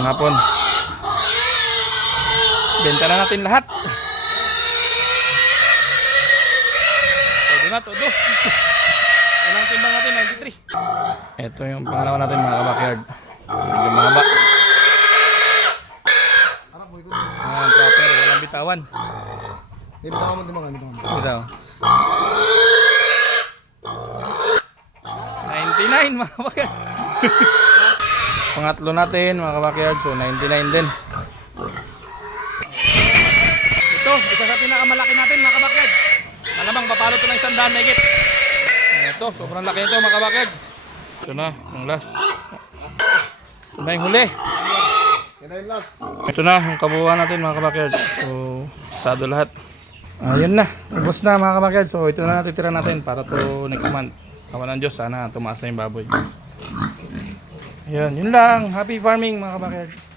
ng hapon. Benta na natin lahat. Todo na, todo. Ilang timbang natin, 93. Ito yung pangalawa natin mga ka-backyard. Medyo mahaba. Ayan, proper, walang bitawan. Bitawan mo din mga Bitaw. 99 mga ka-backyard. Pangatlo natin mga ka-backyard, so 99 din. Ito, isa sa pinakamalaki natin mga ka-backyard. Malamang papalo ito ng 100 megit. Ito, sobrang laki nito mga ka-backyard. Ito na, yung last. Ito na yung huli. Ito na, yung kabuuan natin mga ka-backyard. So, sado lahat. Ayun na, ubos na mga ka-backyard. So, ito na natitira natin para to next month. Kawan ng Diyos, sana tumaas na yung baboy. Ayun, yun lang. Happy farming mga ka-backyard.